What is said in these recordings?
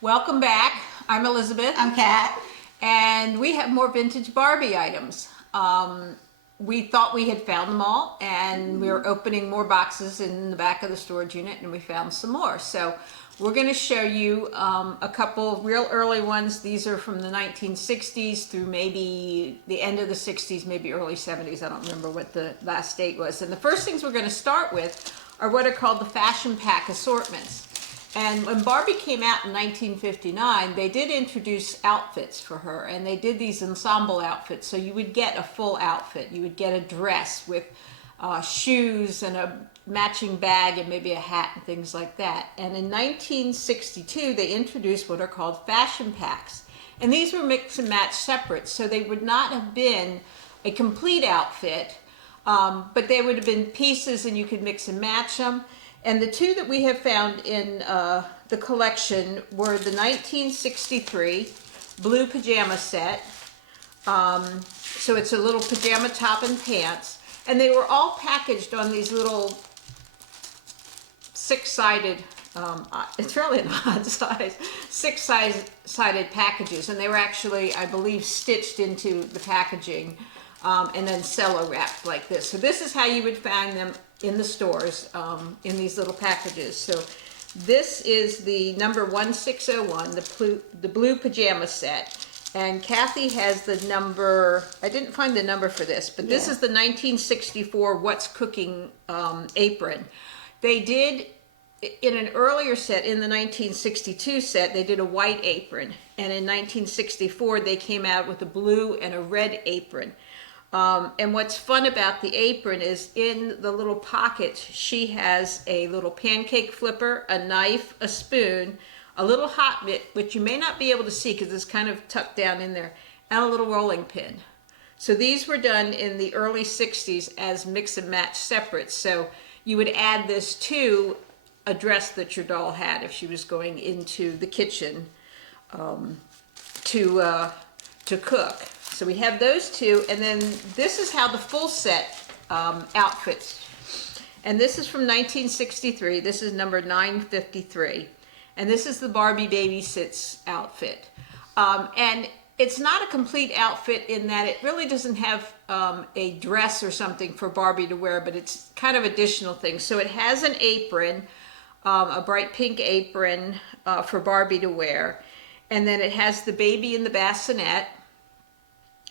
Welcome back. I'm Elizabeth. I'm Kat. And we have more vintage Barbie items. We thought we had found them all, and we were opening more boxes in the back of the storage unit, and we found some more. So we're going to show you a couple of real early ones. These are from the 1960s through maybe the end of the 60s, maybe early 70s. I don't remember what the last date was. And the first things we're going to start with are what are called the fashion pack assortments. And when Barbie came out in 1959, they did introduce outfits for her, and they did these ensemble outfits. So you would get a full outfit. You would get a dress with shoes and a matching bag and maybe a hat and things like that. And in 1962, they introduced what are called fashion packs. And these were mix and match separate, so they would not have been a complete outfit, but they would have been pieces and you could mix and match them. And the two that we have found in the collection were the 1963 blue pajama set. So it's a little pajama top and pants. And they were all packaged on these little six-sided, it's really an odd size, six-sided packages. And they were actually, I believe, stitched into the packaging and then cello wrapped like this. So this is how you would find them in the stores, in these little packages. So this is the number 1601, the blue pajama set. And Kathy has the number, I didn't find the number for this, but this is the 1964 What's Cooking apron. They did, in an earlier set, in the 1962 set, they did a white apron. And in 1964, they came out with a blue and a red apron. And what's fun about the apron is in the little pockets, she has a little pancake flipper, a knife, a spoon, a little hot mitt, which you may not be able to see because it's kind of tucked down in there, and a little rolling pin. So these were done in the early 60s as mix and match separate. So you would add this to a dress that your doll had if she was going into the kitchen to cook. So we have those two, and then this is how the full set outfits. And this is from 1963. This is number 953. And this is the Barbie Baby Sits outfit. And it's not a complete outfit in that it really doesn't have a dress or something for Barbie to wear, but it's kind of additional things. So it has an apron, a bright pink apron for Barbie to wear. And then it has the baby in the bassinet.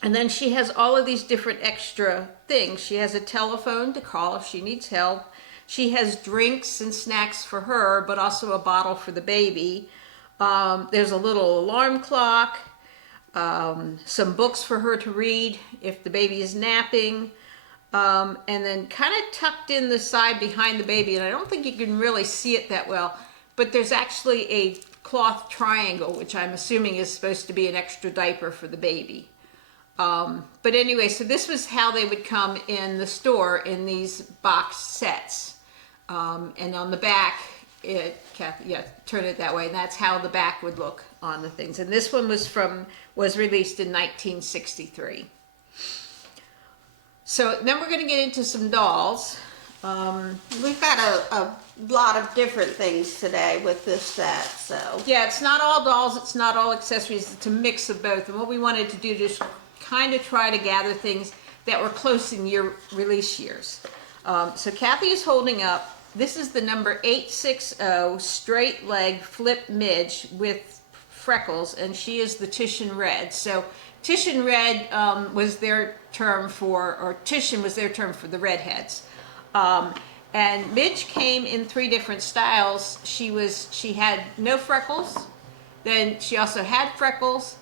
And then she has all of these different extra things. She has a telephone to call if she needs help. She has drinks and snacks for her, but also a bottle for the baby. There's a little alarm clock, some books for her to read if the baby is napping, and then kind of tucked in the side behind the baby, and I don't think you can really see it that well, but there's actually a cloth triangle, which I'm assuming is supposed to be an extra diaper for the baby. But anyway, so this was how they would come in the store in these box sets. And on the back, Kathy, turn it that way, and that's how the back would look on the things. And this one was released in 1963. So then we're going to get into some dolls. We've got a lot of different things today with this set, so. Yeah, it's not all dolls, it's not all accessories, it's a mix of both. And what we wanted to do is kind of try to gather things that were close in release years. So Kathy is holding up, this is the number 860 straight leg flip midge with freckles, and she is the Titian Red. So Titian Red was their term for, or Titian was their term for the redheads. And Midge came in 3 different styles. She had no freckles, then she also had freckles,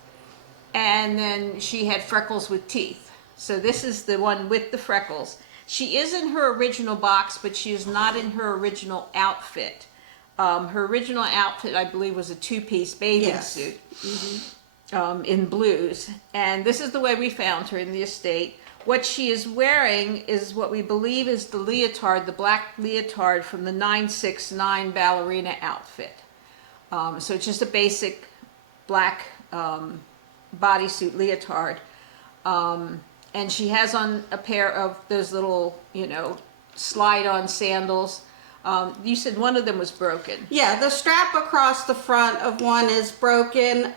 and then she had freckles with teeth. So this is the one with the freckles. She is in her original box, but she is not in her original outfit. Her original outfit, I believe, was a 2-piece bathing suit in blues. And this is the way we found her in the estate. What she is wearing is what we believe is the leotard, the black leotard from the 969 ballerina outfit. So it's just a basic black bodysuit leotard. And she has on a pair of those little, slide-on sandals. You said one of them was broken. Yeah, the strap across the front of one is broken,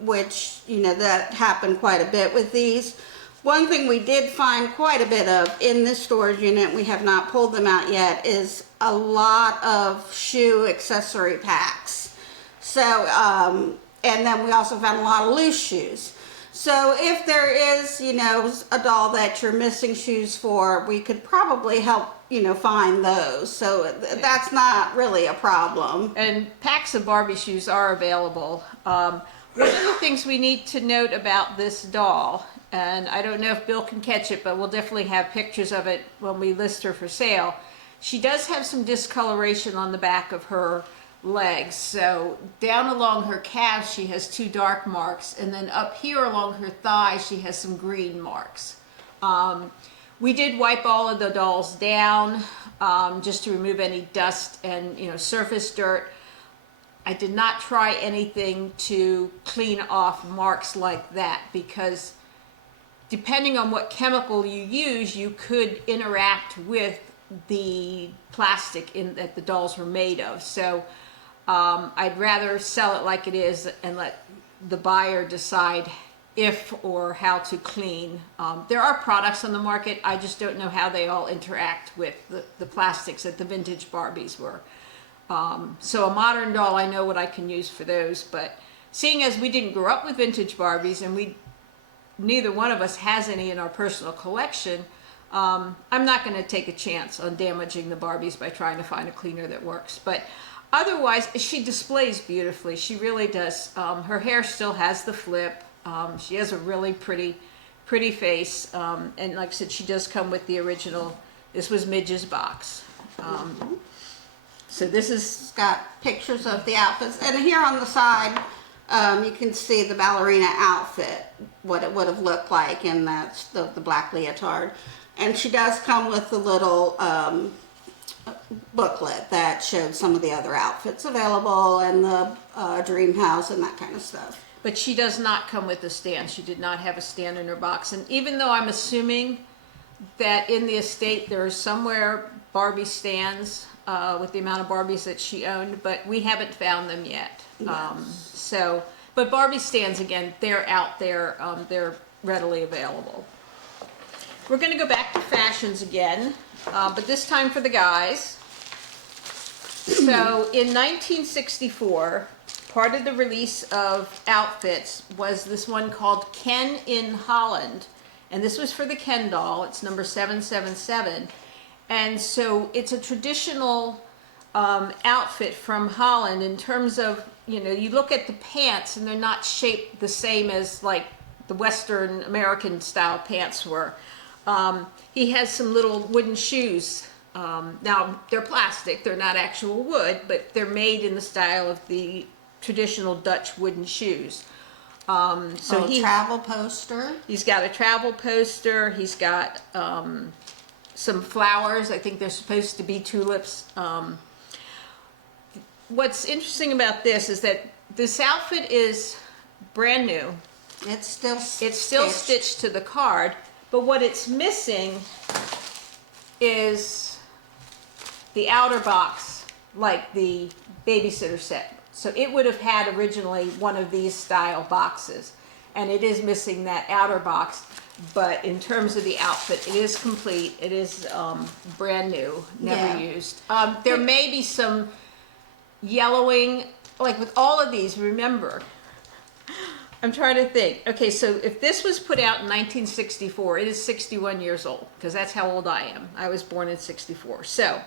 which, you know, that happened quite a bit with these. One thing we did find quite a bit of in this storage unit, we have not pulled them out yet, is a lot of shoe accessory packs. So, and then we also found a lot of loose shoes. So if there is, you know, a doll that you're missing shoes for, we could probably help, you know, find those. So that's not really a problem. And packs of Barbie shoes are available. One of the things we need to note about this doll, and I don't know if Bill can catch it, but we'll definitely have pictures of it when we list her for sale. She does have some discoloration on the back of her legs. So down along her calves she has 2 dark marks, and then up here along her thigh she has some green marks. We did wipe all of the dolls down just to remove any dust and, you know, surface dirt. I did not try anything to clean off marks like that, because depending on what chemical you use, you could interact with the plastic that the dolls were made of. So I'd rather sell it like it is and let the buyer decide if or how to clean. There are products on the market, I just don't know how they all interact with the plastics that the vintage Barbies were. So a modern doll, I know what I can use for those, but seeing as we didn't grow up with vintage Barbies and neither one of us has any in our personal collection, I'm not going to take a chance on damaging the Barbies by trying to find a cleaner that works. But otherwise, she displays beautifully. She really does. Her hair still has the flip. She has a really pretty face. And like I said, she does come with the original. This was Midge's box. So this is... It's got pictures of the outfits. And here on the side, you can see the ballerina outfit, what it would have looked like, and that's the black leotard. And she does come with the little booklet that showed some of the other outfits available and the dream house and that kind of stuff. But she does not come with a stand. She did not have a stand in her box. And even though I'm assuming that in the estate there are somewhere Barbie stands with the amount of Barbies that she owned, but we haven't found them yet. Yes. But Barbie stands, again, they're out there. They're readily available. We're going to go back to fashions again, but this time for the guys. So in 1964, part of the release of outfits was this one called Ken in Holland. And this was for the Ken doll. It's number 777. And so it's a traditional outfit from Holland in terms of, you know, you look at the pants and they're not shaped the same as like the Western American style pants were. He has some little wooden shoes. Now they're plastic, they're not actual wood, but they're made in the style of the traditional Dutch wooden shoes. Travel poster. He's got a travel poster. He's got some flowers. I think they're supposed to be tulips. What's interesting about this is that this outfit is brand new. It's still stitched to the card, but what it's missing is the outer box, like the babysitter set. So it would have had originally one of these style boxes, and it is missing that outer box. But in terms of the outfit, it is complete. It is brand new, never used. There may be some yellowing, like with all of these, remember, I'm trying to think. Okay, so if this was put out in 1964, it is 61 years old, because that's how old I am. I was born in 64. So,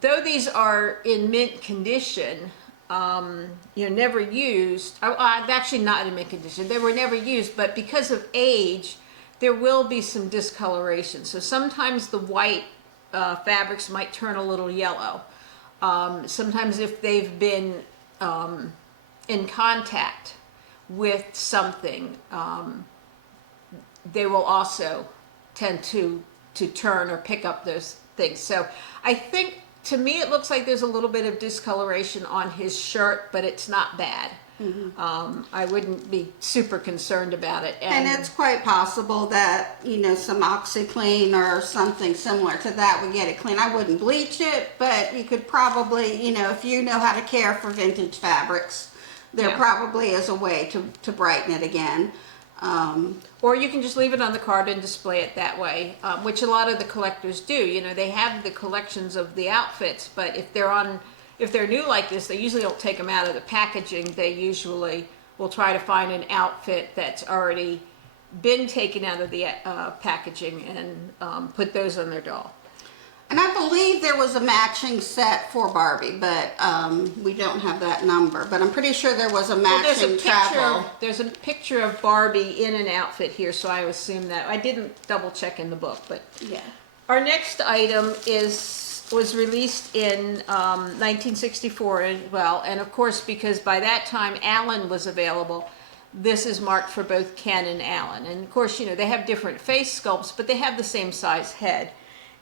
though these are in mint condition, never used, actually not in mint condition, they were never used, but because of age, there will be some discoloration. So sometimes the white fabrics might turn a little yellow. Sometimes if they've been in contact with something, they will also tend to turn or pick up those things. So I think to me, it looks like there's a little bit of discoloration on his shirt, but it's not bad. I wouldn't be super concerned about it. And it's quite possible that, you know, some OxyClean or something similar to that would get it clean. I wouldn't bleach it, but you could probably, you know, if you know how to care for vintage fabrics, there Yeah. probably is a way to brighten it again. Or you can just leave it on the card and display it that way, which a lot of the collectors do. You know, they have the collections of the outfits, but if they're new like this, they usually don't take them out of the packaging. They usually will try to find an outfit that's already been taken out of the packaging and put those on their doll. And I believe there was a matching set for Barbie, but we don't have that number. But I'm pretty sure there was a matching travel. There's a picture of Barbie in an outfit here, so I assume that. I didn't double check in the book, but Yeah. our next item was released in 1964, and of course, because by that time Alan was available, this is marked for both Ken and Alan. And of course, you know, they have different face sculpts, but they have the same size head.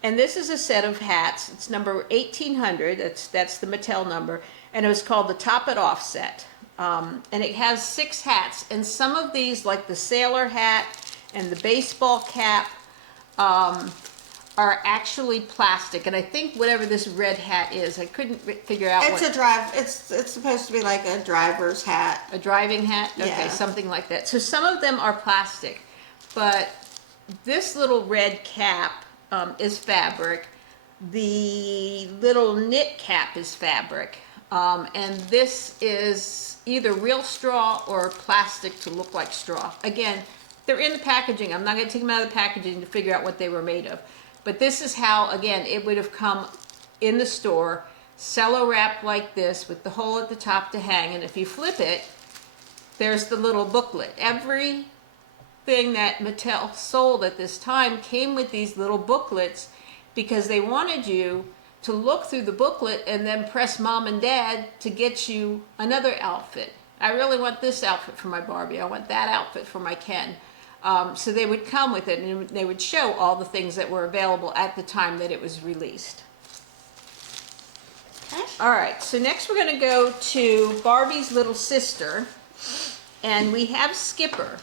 And this is a set of hats. It's number 1800. That's the Mattel number, and it was called the Top It Off set. And it has 6 hats, and some of these, like the sailor hat and the baseball cap, are actually plastic. And I think whatever this red hat is, I couldn't figure out. It's supposed to be like a driver's hat. A driving hat? Okay, Yeah. something like that. So some of them are plastic, but this little red cap is fabric. The little knit cap is fabric. And this is either real straw or plastic to look like straw. Again, they're in the packaging. I'm not going to take them out of the packaging to figure out what they were made of. But this is how, again, it would have come in the store, cello wrapped like this with the hole at the top to hang. And if you flip it, there's the little booklet. Everything that Mattel sold at this time came with these little booklets because they wanted you to look through the booklet and then press mom and dad to get you another outfit. I really want this outfit for my Barbie. I want that outfit for my Ken. So they would come with it, and they would show all the things that were available at the time that it was released. Okay. All right, so next we're going to go to Barbie's little sister, and we have Skipper.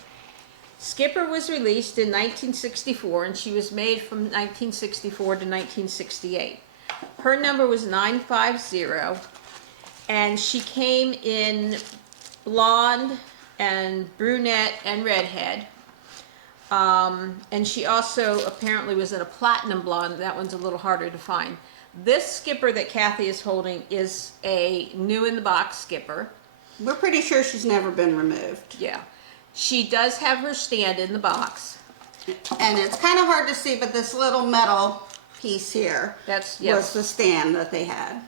Skipper was released in 1964, and she was made from 1964 to 1968. Her number was 950, and she came in blonde and brunette and redhead. And she also apparently was in a platinum blonde. That one's a little harder to find. This Skipper that Kathy is holding is a new in the box Skipper. We're pretty sure she's never been removed. Yeah. She does have her stand in the box. And it's kind of hard to see, but this little metal piece here was the stand that they had.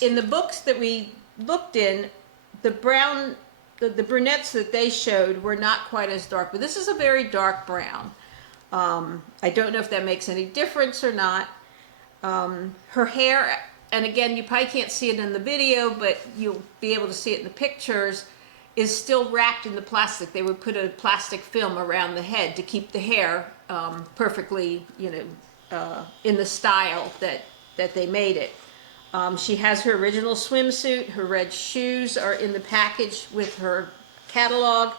In the books that we looked in, the brunettes that they showed were not quite as dark, but this is a very dark brown. I don't know if that makes any difference or not. Her hair, and again, you probably can't see it in the video, but you'll be able to see it in the pictures, is still wrapped in the plastic. They would put a plastic film around the head to keep the hair perfectly, you know, in the style that they made it. She has her original swimsuit. Her red shoes are in the package with her catalog.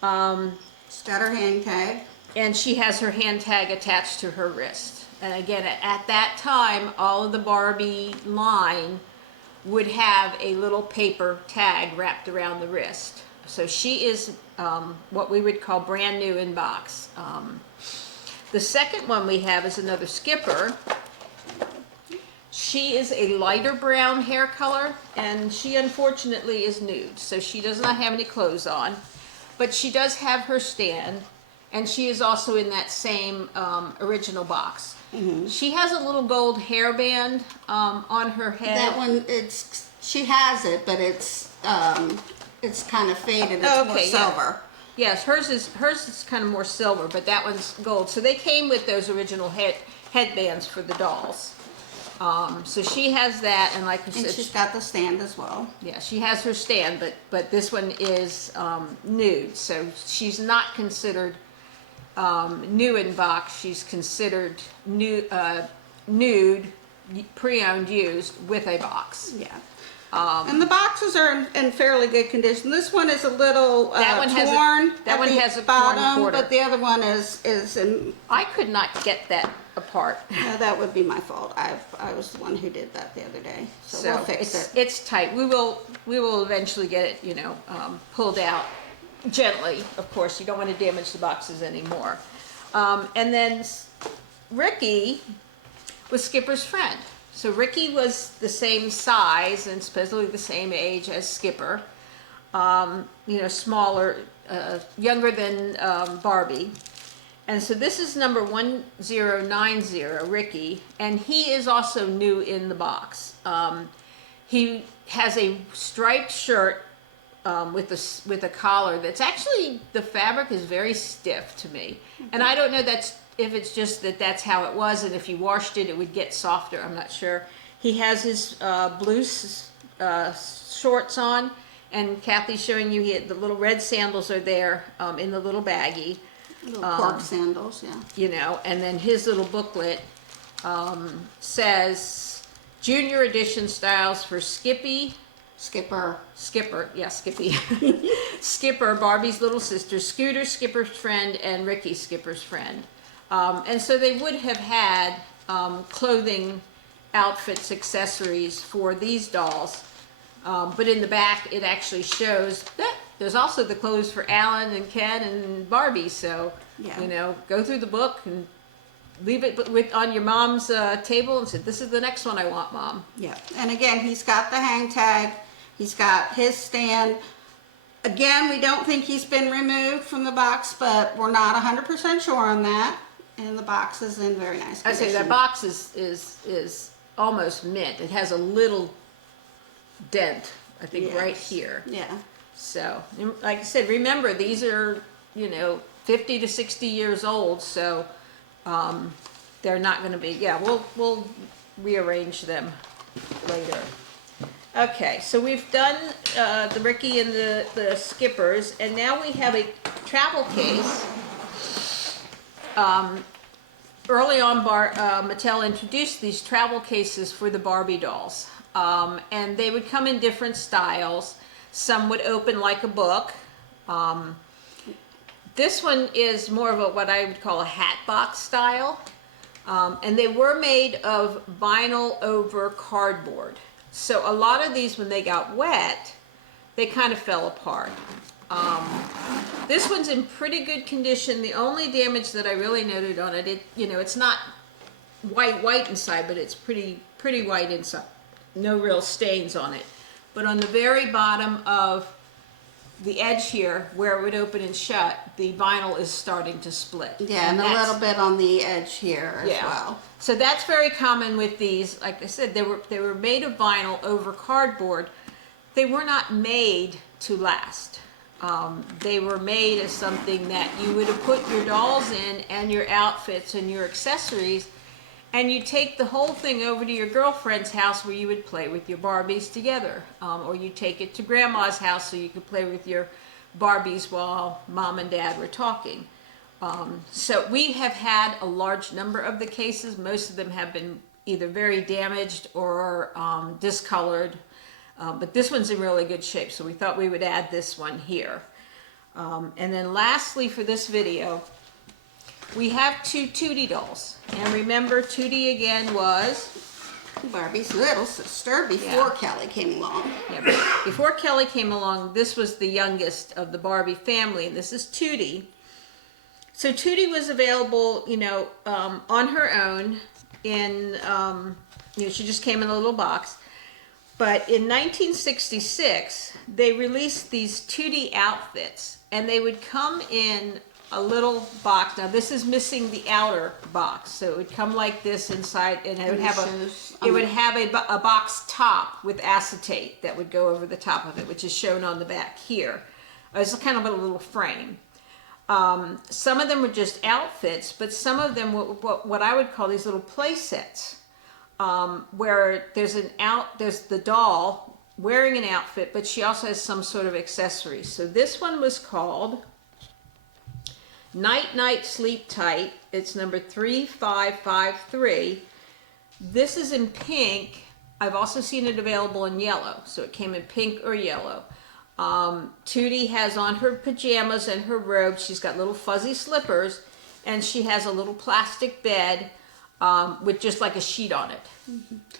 She's got her hand tag. And she has her hand tag attached to her wrist. And again, at that time, all of the Barbie line would have a little paper tag wrapped around the wrist. So she is what we would call brand new in box. The second one we have is another Skipper. She is a lighter brown hair color, and she unfortunately is nude, so she does not have any clothes on. But she does have her stand, and she is also in that same original box. Mm-hmm. She has a little gold hairband on her head. That one, she has it, but it's kind of faded. It's more silver. Yeah. Yes, hers is kind of more silver, but that one's gold. So they came with those original headbands for the dolls. So she has that, and like I said, she's got the stand as well. Yeah, she has her stand, but this one is nude, so she's not considered new in box. She's considered nude pre-owned used with a box. Yeah. And the boxes are in fairly good condition. This one is a little That one has a- torn that at one the has a torn bottom, quarter. but the other one is in. I could not get that apart. No, that would be my fault. I was the one who did that the other day, so we'll fix it. It's tight. We will eventually get it, pulled out gently. Of course, you don't want to damage the boxes anymore. And then Ricky was Skipper's friend. So Ricky was the same size and supposedly the same age as Skipper. Smaller, younger than Barbie. And so this is number 1090, Ricky, and he is also new in the box. He has a striped shirt with a collar that's actually, the fabric is very stiff to me. And I don't know if it's just that's how it was, and if you washed it, it would get softer. I'm not sure. He has his blue shorts on, and Kathy's showing you the little red sandals are there in the little baggie. Little cork sandals, yeah. And then his little booklet says Junior Edition styles for Skipper, yeah, Skippy. Skipper, Barbie's little sister, Scooter, Skipper's friend, and Ricky, Skipper's friend. And so they would have had clothing, outfits, accessories for these dolls. But in the back, it actually shows that there's also the clothes for Alan and Ken and Barbie. So, yeah. Go through the book and leave it on your mom's table and say, this is the next one I want, Mom. Yeah. And again, he's got the hang tag. He's got his stand. Again, we don't think he's been removed from the box, but we're not 100% sure on that. And the box is in very nice condition. I say that box is almost mint. It has a little dent, I think, right here. Yeah. So, like I said, remember, these are, 50 to 60 years old, so they're not going to be, we'll rearrange them later. Okay, so we've done the Ricky and the Skippers, and now we have a travel case. Early on, Mattel introduced these travel cases for the Barbie dolls, and they would come in different styles. Some would open like a book. This one is more of what I would call a hat box style, and they were made of vinyl over cardboard. So a lot of these, when they got wet, they kind of fell apart. This one's in pretty good condition. The only damage that I really noted on it, it's not white inside, but it's pretty white inside. No real stains on it. But on the very bottom of the edge here, where it would open and shut, the vinyl is starting to split. Yeah, and a little bit on the edge here as well. So that's very common with these. Like I said, they were made of vinyl over cardboard. They were not made to last. They were made as something that you would have put your dolls in and your outfits and your accessories, and you take the whole thing over to your girlfriend's house where you would play with your Barbies together. Or you take it to Grandma's house so you could play with your Barbies while Mom and Dad were talking. So we have had a large number of the cases. Most of them have been either very damaged or discolored. But this one's in really good shape, so we thought we would add this one here. And then lastly for this video, we have two Tutti dolls. And remember, Tutti again was Barbie's little sister before Kelly came along. Yeah, before Kelly came along, this was the youngest of the Barbie family, and this is Tutti. So Tutti was available, on her own in, she just came in a little box. But in 1966, they released these Tutti outfits, and they would come in a little box. Now this is missing the outer box, so it would come like this inside, and it would have a box top with acetate that would go over the top of it, which is shown on the back here. It's kind of a little frame. Some of them were just outfits, but some of them were what I would call these little play sets. Where there's the doll wearing an outfit, but she also has some sort of accessories. So this one was called Night Night Sleep Tight. It's number 3553. This is in pink. I've also seen it available in yellow, so it came in pink or yellow. Tutti has on her pajamas and her robe. She's got little fuzzy slippers, and she has a little plastic bed with just like a sheet on it.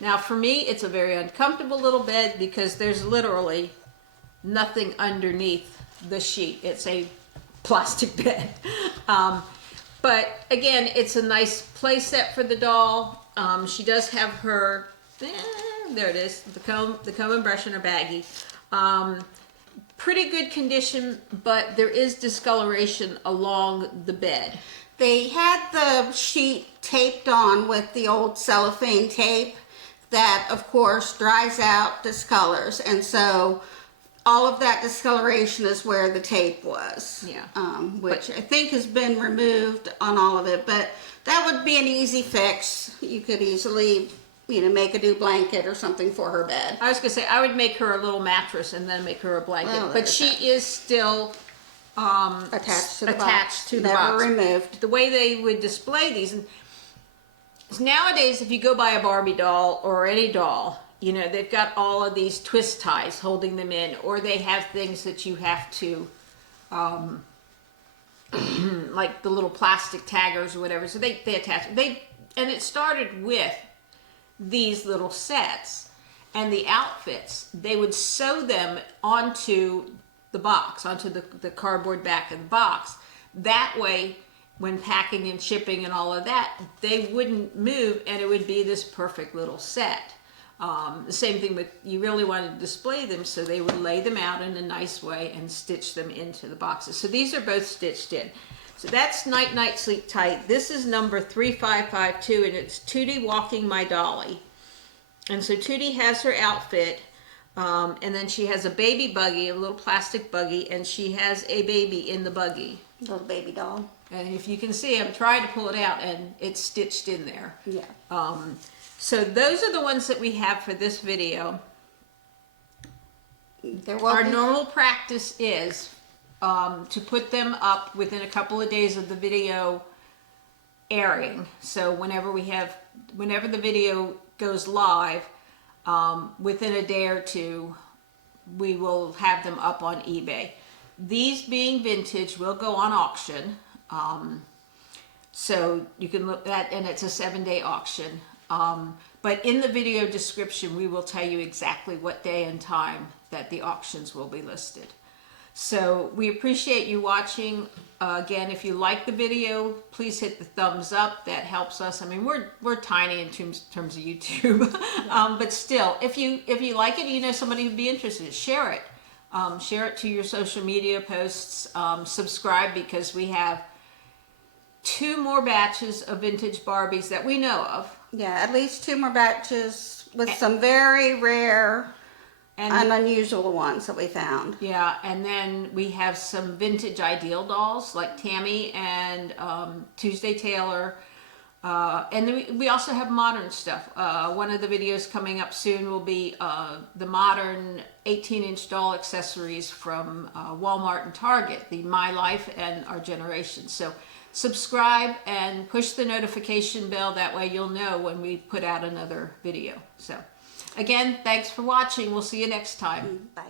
Now for me, it's a very uncomfortable little bed because there's literally nothing underneath the sheet. It's a plastic bed. But again, it's a nice play set for the doll. She does have her, there it is, the comb and brush in her baggie. Pretty good condition, but there is discoloration along the bed. They had the sheet taped on with the old cellophane tape that, of course, dries out, discolors, and so all of that discoloration is where the tape was. Yeah. Which I think has been removed on all of it, but that would be an easy fix. You could easily, make a new blanket or something for her bed. I was gonna say, I would make her a little mattress and then make her a blanket, Well, but she is still Attached to the box. Never Never removed. The way they would display these, and nowadays, if you go buy a Barbie doll or any doll, they've got all of these twist ties holding them in, or they have things that you have to, like the little plastic taggers or whatever. So they attach, and it started with these little sets and the outfits. They would sew them onto the box, onto the cardboard back of the box. That way, when packing and shipping and all of that, they wouldn't move, and it would be this perfect little set. The same thing with, you really wanted to display them, so they would lay them out in a nice way and stitch them into the boxes. So these are both stitched in. So that's Night Night Sleep Tight. This is number 3552, and it's Tutti Walking My Dolly. And so Tutti has her outfit, and then she has a baby buggy, a little plastic buggy, and she has a baby in the buggy. Little baby doll. And if you can see, I'm trying to pull it out, and it's stitched in there. Yeah. So those are the ones that we have for this video. Our normal practice is to put them up within a couple of days of the video airing. So whenever the video goes live, within a day or two, we will have them up on eBay. These being vintage will go on auction. So you can look at, and it's a 7-day auction. But in the video description, we will tell you exactly what day and time that the auctions will be listed. So we appreciate you watching. Again, if you like the video, please hit the thumbs up. That helps us. I mean, we're tiny in terms of YouTube, but still, if you like it, somebody who'd be interested, share it. Share it to your social media posts. Subscribe, because we have 2 more batches of vintage Barbies that we know of. Yeah, at least 2 more batches with some very rare and unusual ones that we found. Yeah, and then we have some vintage ideal dolls like Tammy and Tuesday Taylor. And then we also have modern stuff. One of the videos coming up soon will be the modern 18-inch doll accessories from Walmart and Target, the My Life and Our Generation. So subscribe and push the notification bell. That way you'll know when we put out another video. So again, thanks for watching. We'll see you next time. Bye.